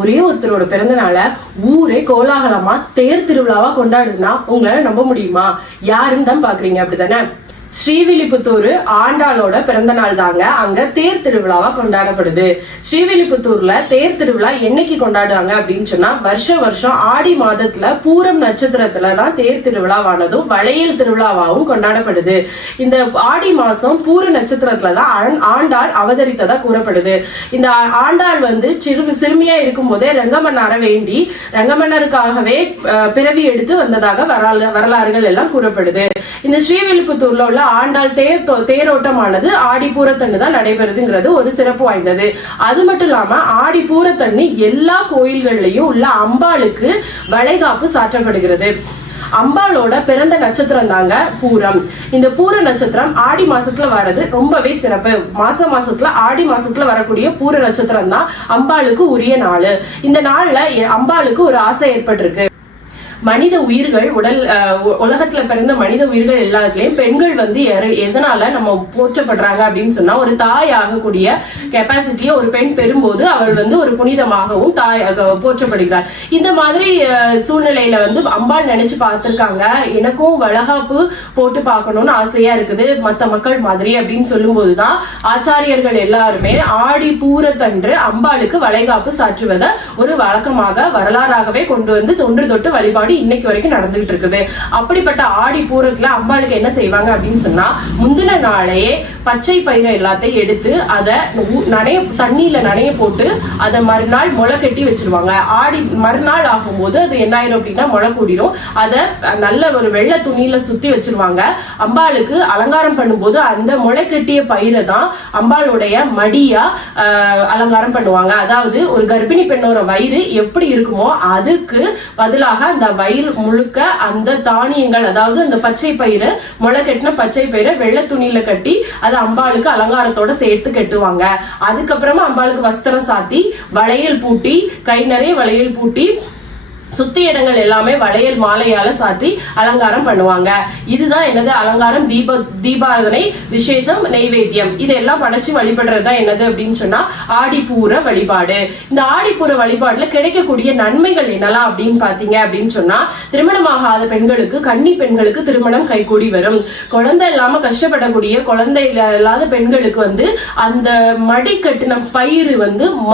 ஒரே ஒருத்தரோட பிறந்த நாளை ஊரே கோலாகலமா தேர் திருவிழாவா கொண்டாடுதுன்னா உங்களால நம்ப முடியுமா? யாருன்னு தான் பாக்குறீங்க, அப்படித்தானே? ஸ்ரீவில்லிபுத்தூர் ஆண்டாளோட பிறந்த நாள் தாங்க அங்க தேர் திருவிழாவா கொண்டாடப்படுது. ஸ்ரீவில்லிபுத்தூர்ல தேர் திருவிழா என்னைக்கு கொண்டாடுறாங்க அப்படின்னு சொன்னா, வருஷம் ஆடி மாதத்துல பூரம் நட்சத்திரத்துலதான் தேர் திருவிழாவானதும் வளையல் திருவிழாவாகவும் கொண்டாடப்படுது. இந்த ஆடி மாசம் பூர நட்சத்திரத்துலதான் ஆண்டாள் அவதரித்ததா கூறப்படுது. இந்த ஆண்டாள் சிறுமியா இருக்கும் போதே ரங்கமன்னாரை வேண்டி ரங்கமன்னருக்காகவே பிறவி எடுத்து வந்ததாக வரலாறுகள் எல்லாம் கூறப்படுது. இந்த ஸ்ரீவில்லிபுத்தூர்ல உள்ள ஆண்டாள் தேரோட்டமானது ஆடி பூரத்தன்னு தான் நடைபெறுதுங்கிறது ஒரு சிறப்பு வாய்ந்தது. அது மட்டும் இல்லாம ஆடி பூரத்தன்னு எல்லா கோயில்கள்லயும் உள்ள அம்பாளுக்கு வளைகாப்பு சாற்றப்படுகிறது. அம்பாளோட பிறந்த நட்சத்திரம் தாங்க பூரம். இந்த பூர நட்சத்திரம் ஆடி மாசத்துல வர்றது ரொம்பவே சிறப்பு. மாசத்துல ஆடி மாசத்துல வரக்கூடிய பூர நட்சத்திரம் தான் அம்பாளுக்கு உரிய நாள். இந்த நாள்ல அம்பாளுக்கு ஒரு ஆசை ஏற்பட்டிருக்கு. மனித உயிர்கள் உலகத்துல பிறந்த மனித உயிர்கள் எல்லாத்துலயும் பெண்கள் எதனால நம்ம போற்றப்படுறாங்க அப்படின்னு சொன்னா, ஒரு தாய் ஆகக்கூடிய கெப்பாசிட்டியை ஒரு பெண் பெறும்போது அவள் ஒரு புனிதமாகவும் போற்றப்படுகிறார். இந்த மாதிரி சூழ்நிலையில அம்பாள் நினைச்சு பார்த்திருக்காங்க, எனக்கும் வளகாப்பு போட்டு பார்க்கணும்னு ஆசையா இருக்குது மத்த மக்கள் மாதிரி அப்படின்னு சொல்லும் போதுதான் ஆச்சாரியர்கள் எல்லாருமே ஆடி பூரத்தன்று அம்பாளுக்கு வளைகாப்பு சாற்றுவதை ஒரு வழக்கமாக வரலாறாகவே கொண்டு தொன்று தொட்டு வழிபாடு இன்னைக்கு வரைக்கும் நடந்துகிட்டு இருக்குது. அப்படிப்பட்ட ஆடி பூரத்துல அம்பாளுக்கு என்ன செய்வாங்க அப்படின்னு சொன்னா, முந்தின நாளையே பச்சை பயிரை எல்லாத்தையும் எடுத்து அதை தண்ணியில நனைய போட்டு அதை மறுநாள் முளை கட்டி வச்சிருவாங்க. ஆடி மறுநாள் ஆகும்போது அது என்ன ஆயிரும் அப்படின்னா முளை கூடிரும். அதை நல்ல ஒரு வெள்ளை துணியில சுத்தி வச்சிருவாங்க. அம்பாளுக்கு அலங்காரம் பண்ணும்போது அந்த முளை கட்டிய பயிரை தான் அம்பாளுடைய மடியா அலங்காரம் பண்ணுவாங்க. அதாவது ஒரு கர்ப்பிணி பெண்ணோட வயிறு எப்படி இருக்குமோ அதுக்கு பதிலாக அந்த வயிறு முழுக்க அந்த தானியங்கள், அதாவது அந்த பச்சை பயிரை முளை கட்டின பச்சை பயிரை வெள்ளை துணியில கட்டி அது அம்பாளுக்கு அலங்காரத்தோட சேர்த்து கட்டுவாங்க. அதுக்கப்புறமா அம்பாளுக்கு வஸ்திரம் சாத்தி வளையல் பூட்டி, கை நிறைய வளையல் பூட்டி, சுத்தி இடங்கள் எல்லாமே வளையல் மாலையால சாத்தி அலங்காரம் பண்ணுவாங்க. இதுதான் என்னது அலங்காரம், தீபாராதனை, விசேஷம், நைவேத்தியம், இதெல்லாம் படைச்சு வழிபடுறதுதான் என்னது அப்படின்னு சொன்னா ஆடிப்பூர வழிபாடு. இந்த ஆடிப்பூர வழிபாடுல கிடைக்கக்கூடிய நன்மைகள் என்னலாம் அப்படின்னு பாத்தீங்க அப்படின்னு சொன்னா, திருமணமாகாத பெண்களுக்கு, கன்னி பெண்களுக்கு திருமணம் கைகூடி வரும். குழந்தை இல்லாம கஷ்டப்படக்கூடிய குழந்தை இல்லாத பெண்களுக்கு அந்த மடி கட்டின பயிறு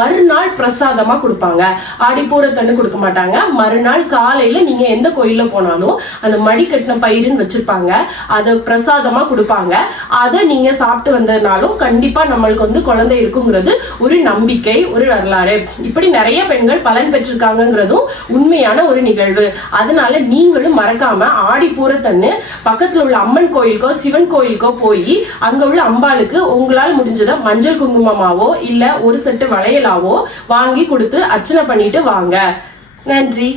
மறுநாள் பிரசாதமா கொடுப்பாங்க. ஆடிப்பூரத்தன்னு கொடுக்க மாட்டாங்க. மறுநாள் காலையில நீங்க எந்த கோயில்ல போனாலும் அந்த மடி கட்டின பயிருன்னு வச்சிருப்பாங்க, அதை பிரசாதமா கொடுப்பாங்க. அதை நீங்க சாப்பிட்டு வந்ததுனாலும் கண்டிப்பா நம்மளுக்கு குழந்தை இருக்குங்கிறது ஒரு நம்பிக்கை, ஒரு வரலாறு. இப்படி நிறைய பெண்கள் பலன் பெற்றிருக்காங்கிறதும் உண்மையான ஒரு நிகழ்வு. அதனால நீங்களும் மறக்காம ஆடி பூரத்தன்னு பக்கத்துல உள்ள அம்மன் கோயிலுக்கோ சிவன் கோயிலுக்கோ போய் அங்க உள்ள அம்பாளுக்கு உங்களால் முடிஞ்சத மஞ்சள் குங்குமமாவோ இல்ல ஒரு செட்டு வளையலாவோ வாங்கி கொடுத்து அர்ச்சனை பண்ணிட்டு வாங்க. நன்றி.